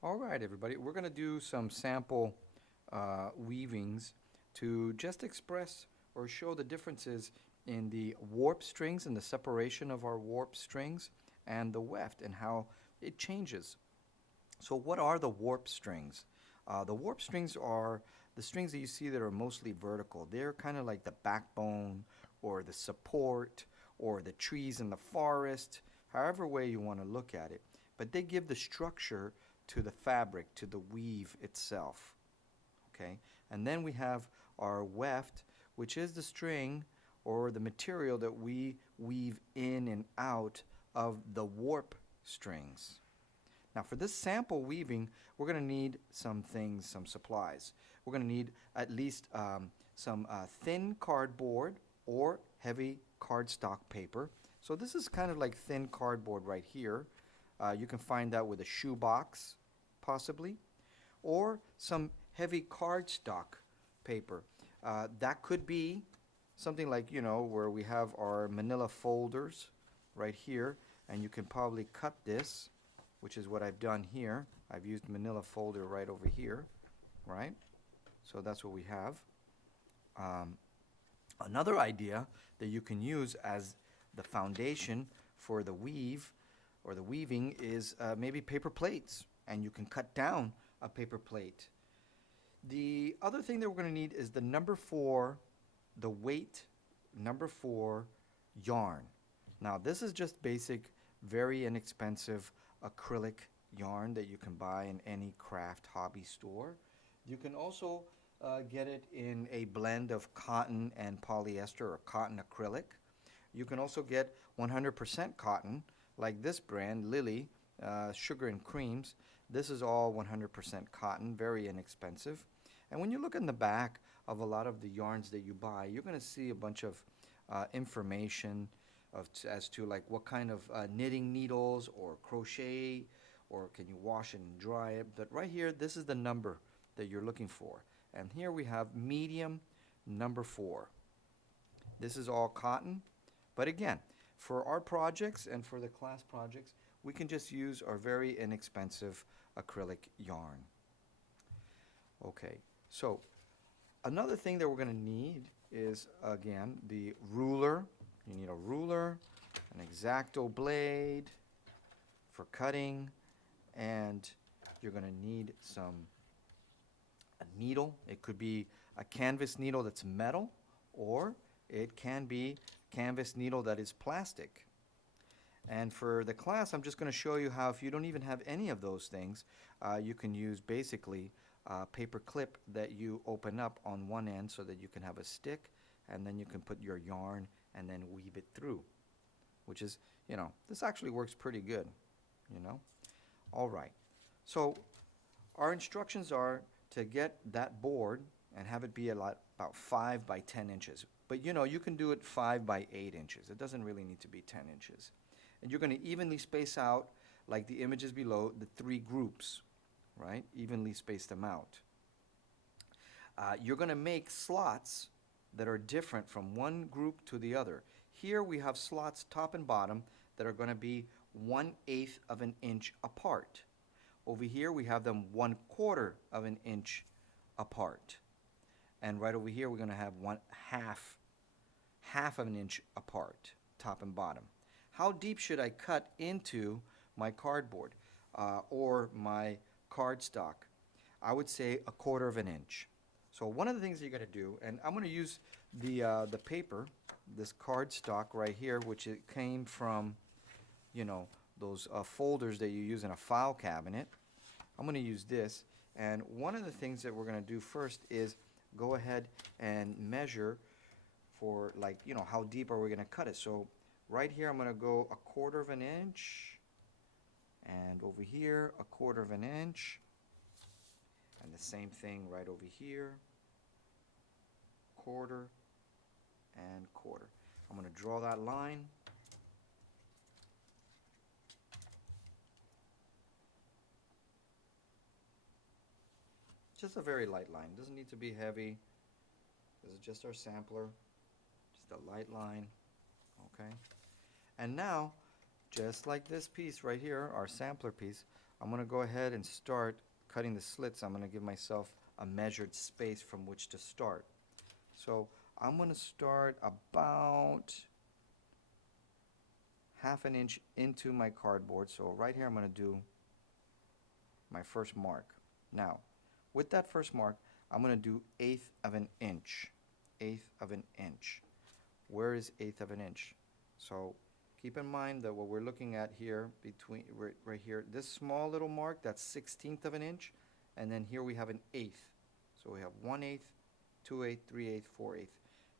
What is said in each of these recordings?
All right, everybody. We're going to do some sample weavings to just express or show the differences in the warp strings and the separation of our warp strings and the weft and how it changes. So what are the warp strings? The warp strings are the strings that you see that are mostly vertical. They're kind of like the backbone or the support or the trees in the forest, however way you want to look at it. But they give the structure to the fabric, to the weave itself. Okay? And then we have our weft, which is the string or the material that we weave in and out of the warp strings. Now for this sample weaving, we're going to need some things, some supplies. We're going to need at least some thin cardboard or heavy cardstock paper. So this is kind of like thin cardboard right here. You can find that with a shoebox, possibly, or some heavy cardstock paper. That could be something like, where we have our manila folders right here, and you can probably cut this, which is what I've done here. I've used manila folder right over here, right? So that's what we have. Another idea that you can use as the foundation for the weave or the weaving is maybe paper plates, and you can cut down a paper plate. The other thing that we're going to need is the number 4, the weight number 4 yarn. Now this is just basic, very inexpensive acrylic yarn that you can buy in any craft hobby store. You can also get it in a blend of cotton and polyester or cotton acrylic. You can also get 100% cotton, like this brand, Lily, Sugar and Creams. This is all 100% cotton, very inexpensive. And when you look in the back of a lot of the yarns that you buy, you're going to see a bunch of information as to like what kind of knitting needles or crochet, or can you wash it and dry it. But right here, this is the number that you're looking for. And here we have medium number 4. This is all cotton. But again, for our projects and for the class projects, we can just use our very inexpensive acrylic yarn. Okay, so another thing that we're going to need is, again, the ruler. You need a ruler, an X-Acto blade for cutting, and you're going to need a needle. It could be a canvas needle that's metal, or it can be canvas needle that is plastic. And for the class, I'm just going to show you how, if you don't even have any of those things, you can use basically a paper clip that you open up on one end so that you can have a stick, and then you can put your yarn and then weave it through, which is, this actually works pretty good, All right. So our instructions are to get that board and have it be about 5 by 10 inches. But you can do it 5 by 8 inches. It doesn't really need to be 10 inches. And you're going to evenly space out, like the images below, the 3 groups, right? Evenly space them out. You're going to make slots that are different from one group to the other. Here we have slots top and bottom that are going to be 1/8 of an inch apart. Over here we have them 1/4 of an inch apart. And right over here we're going to have half of an inch apart, top and bottom. How deep should I cut into my cardboard or my cardstock? I would say 1/4 of an inch. So one of the things that you're going to do, and I'm going to use the paper, this cardstock right here, which it came from, those folders that you use in a file cabinet. I'm going to use this, and one of the things that we're going to do first is go ahead and measure for, like, how deep are we going to cut it. So right here I'm going to go 1/4 of an inch, and over here 1/4 of an inch, and the same thing right over here, 1/4 and 1/4. I'm going to draw that line. Just a very light line. Doesn't need to be heavy. This is just our sampler. Just a light line. Okay. And now, just like this piece right here, our sampler piece, I'm going to go ahead and start cutting the slits. I'm going to give myself a measured space from which to start. So I'm going to start about half an inch into my cardboard. So right here I'm going to do my first mark. Now, with that first mark, I'm going to do 1/8 of an inch. 1/8 of an inch. Where is 1/8 of an inch? So keep in mind that what we're looking at here, between right here, this small little mark, that's 1/16 of an inch, and then here we have an 1/8. So we have 1/8, 2/8, 3/8, 4/8.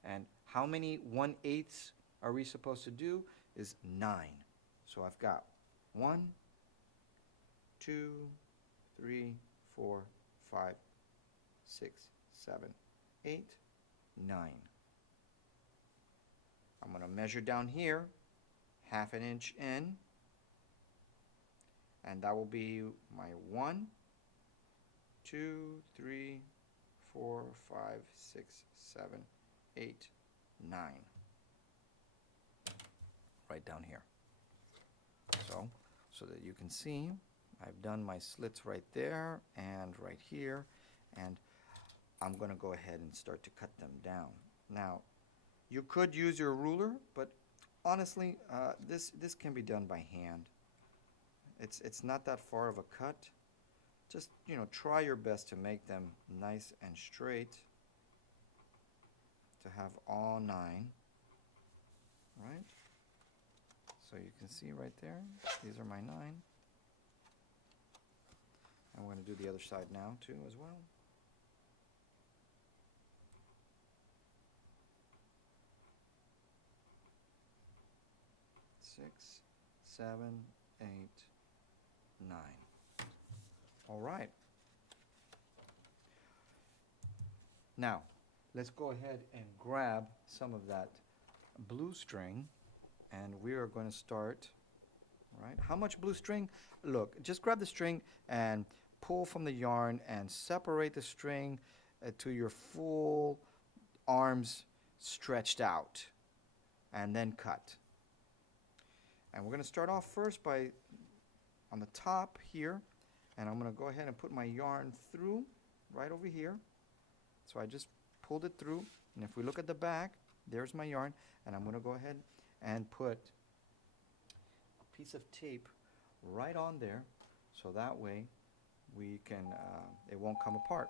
And how many 1/8s are we supposed to do? Is 9. So I've got 1, 2, 3, 4, 5, 6, 7, 8, 9. I'm going to measure down here, half an inch in, and that will be my 1, 2, 3, 4, 5, 6, 7, 8, 9. Right down here. So that you can see, I've done my slits right there and right here, and I'm going to go ahead and start to cut them down. Now, you could use your ruler, but honestly, this can be done by hand. It's not that far of a cut. Just, try your best to make them nice and straight, to have all 9, right? So you can see right there, these are my 9. And we're going to do the other side now too as well. Six, 7, 8, 9. All right. Now, let's go ahead and grab some of that blue string, and we are going to start, right? How much blue string? Look, just grab the string and pull from the yarn and separate the string to your full arms stretched out, and then cut. And we're going to start off first by on the top here, and I'm going to go ahead and put my yarn through right over here. So I just pulled it through, and if we look at the back, there's my yarn, and I'm going to go ahead and put a piece of tape right on there, so that way we can it won't come apart.